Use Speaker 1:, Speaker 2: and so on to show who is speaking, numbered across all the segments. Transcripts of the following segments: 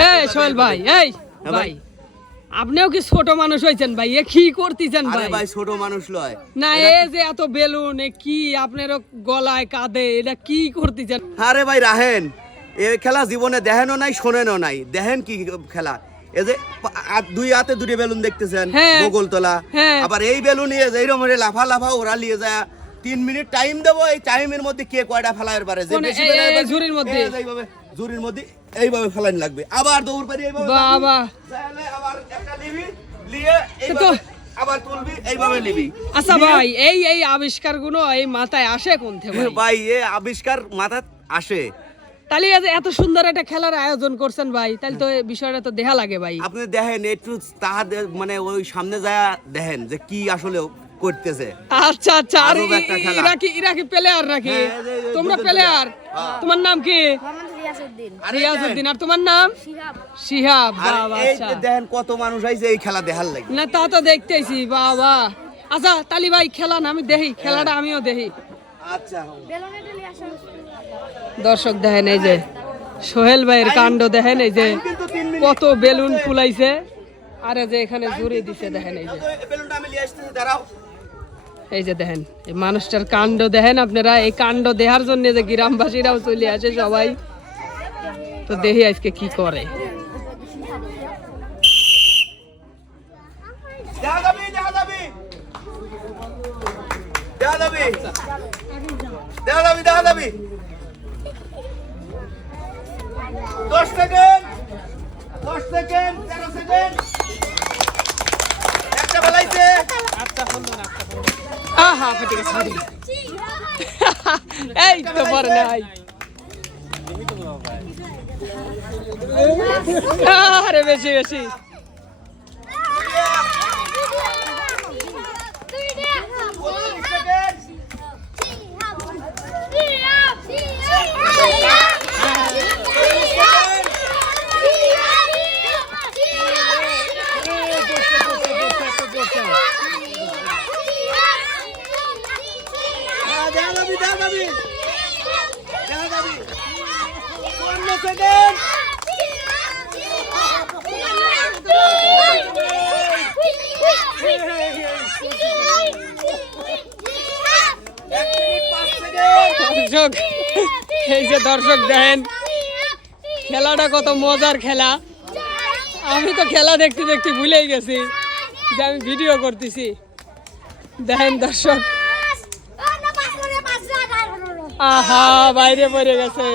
Speaker 1: হ্যাঁ আপনিও কি ছোট মানুষ হয়েছেন ভাই এ কি করতেছেন ভাই
Speaker 2: ভাই ছোট মানুষ লয়
Speaker 1: না এ যে এত বেলুন এ কি আপনার গলায় কাঁদে এটা কি করতেছেন
Speaker 2: আরে ভাই রাহেন এ খেলা জীবনে দেখেনও নাই শোনেনও নাই দেখেন কি খেলা এই যে দুই হাতে দুটি বেলুন দেখতেছেন বগলতলা হ্যাঁ। হ্যাঁ। আবার এই বেলুন এই যে লাফা লাফা ওরা নিয়ে যায় তিন মিনিট টাইম দেবো এই টাইমের মধ্যে কে কয়টা ফেলার পারে
Speaker 1: জুরির মধ্যে এইভাবে
Speaker 2: মধ্যে এইভাবে লাগবে আবার দৌড় পারি এইভাবে আবার একটা নিবি নিয়ে এইভাবে আবার তুলবি এইভাবে নিবি
Speaker 1: আচ্ছা ভাই এই এই আবিষ্কার গুলো এই মাথায় আসে কোন থেকে
Speaker 2: ভাই এই আবিষ্কার মাথা আসে
Speaker 1: তাহলে এত সুন্দর একটা খেলার আয়োজন করছেন ভাই তাহলে তো বিষয়টা তো দেখা লাগে ভাই
Speaker 2: আপনি দেখেন মানে ওই সামনে যায় দেখেন যে কি আসলে করতেছে
Speaker 1: আচ্ছা আচ্ছা আর প্লেয়ার নাকি হ্যাঁ, তোমরা প্লেয়ার তোমার নাম কি আচ্ছা। দেখতেছি আচ্ছা, খেলাটা আমিও দেখি আচ্ছা। দর্শক দেখেন এই যে সোহেল ভাইয়ের কাণ্ড দেখেন এই যে কত বেলুন ফুলাইছে আরে যে এখানে জুড়ে দিছে দেখেন এই যে এই যে দেখেন এই মানুষটার কাণ্ড দেখেন আপনারা এই কাণ্ড দেহার জন্য যে গ্রামবাসীরাও চলে আসে সবাই তো দেখি আজকে কি করে
Speaker 2: দশ সেকেন্ড দশ সেকেন্ড তেরো second
Speaker 1: Haha, wat is dat? Hé, de barrenij. Ah, dat is weer zie. Yeah.
Speaker 2: দাবি দাবি দাবি
Speaker 1: দর্শক এই যে দর্শক দেখেন খেলাটা কত মজার খেলা আমি তো খেলা দেখতে দেখতে ভুলেই গেছি যে আমি ভিডিও করতেছি দেখেন দর্শক আহা বাইরে পড়ে গেছে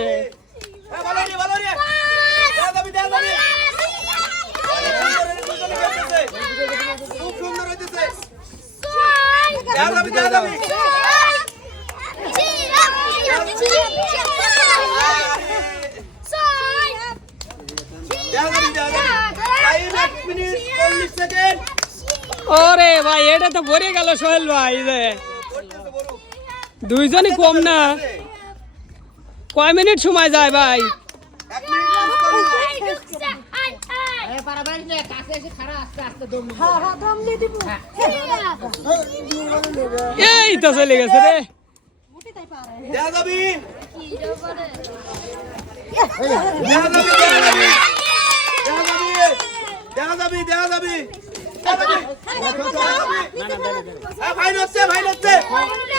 Speaker 1: ওরে ভাই এটা তো ভরে গেল সোহেল ভাই দুইজনই কম না কয় মিনিট সময় যায় ভাই এই তো চলে গেছে রে
Speaker 2: দেখা যাবি দেখা যাবি ভাই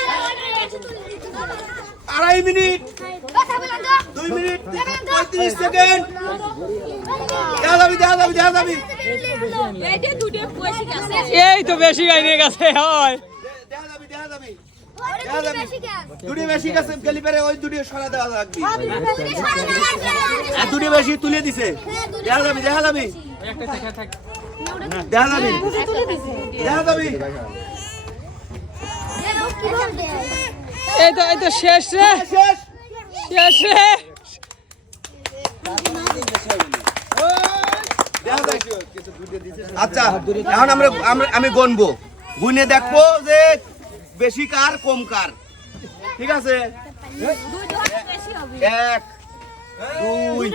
Speaker 2: আড়াই মিনিট দুই মিনিট পঁয়ত্রিশ সেকেন্ড দেখা যাবি দেখা যাবি দেখা যাবি
Speaker 1: এই তো বেশি আইনের গেছে হয়
Speaker 2: দেখা যাবি দুটি বেশি কাছে গেলি পারে ওই দুটি সরা দেওয়া লাগবে হ্যাঁ, দুটি বেশি তুলে দিছে দেখা যাবি দেখা যাবি দেখা যাবি দেখা
Speaker 1: যাবি এই তো এই তো শেষ রে হ্যাঁ, শেষ রে
Speaker 2: আচ্ছা এখন আমরা আমি গণবো গুনে দেখবো যে বেশি কার কম কার ঠিক আছে এক দুই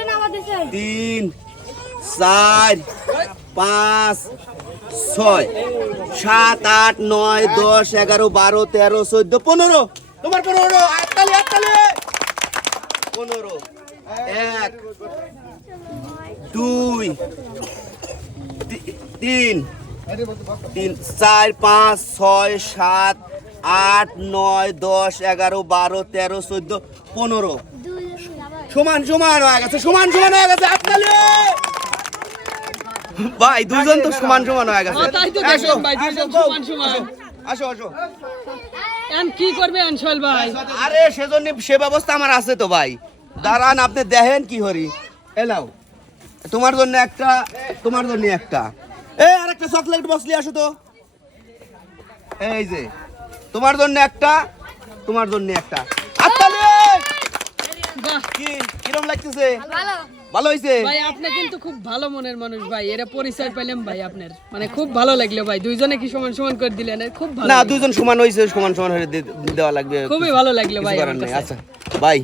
Speaker 2: তিন চার পাঁচ ছয় সাত আট নয় দশ এগারো বারো তেরো চোদ্দ পনেরো তোমার পনেরো আটতালি আটতালি পনেরো এক দুই তিন তিন চার পাঁচ ছয় সাত আট নয় দশ এগারো বারো তেরো চোদ্দ পনেরো সমান সমান হয়ে গেছে সমান সমান হয়ে গেছে আটতালি ভাই দুজন তো সমান সমান হয়ে গেছে
Speaker 1: হ্যাঁ, আসো আসো আসো কি করবে আনসল ভাই
Speaker 2: আরে সেজন্য সে ব্যবস্থা আমার আছে তো ভাই দাঁড়ান আপনি দেখেন কি হরি এলাও তোমার জন্য একটা তোমার জন্য একটা এ আর একটা চকলেট বসলি আসো তো এই যে তোমার জন্য একটা তোমার জন্য একটা আত্মালে কি কিরম লাগতেছে ভালো ভালো হইছে
Speaker 1: ভাই আপনি কিন্তু খুব ভালো মনের মানুষ ভাই এরা পরিচয় পাইলাম ভাই আপনার মানে খুব ভালো লাগলো ভাই দুইজনে কি সমান সমান করে দিলেন খুব ভালো না
Speaker 2: দুইজন সমান হইছে সমান সমান হয়ে দেওয়া লাগবে
Speaker 1: খুবই ভালো লাগলো ভাই
Speaker 2: আচ্ছা ভাই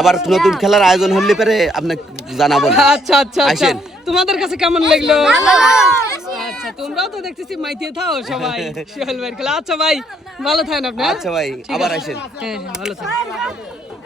Speaker 2: আবার নতুন খেলার আয়োজন হলে পরে আপনাকে জানাবো
Speaker 1: আচ্ছা আচ্ছা আচ্ছা তোমাদের কাছে কেমন লাগলো আচ্ছা তোমরাও তো দেখতেছি মাইতে থাও সবাই সোহেল ভাই খেলা আচ্ছা ভাই ভালো থাকেন আপনি
Speaker 2: আচ্ছা ভাই আবার আসেন হ্যাঁ, হ্যাঁ ভালো থাকেন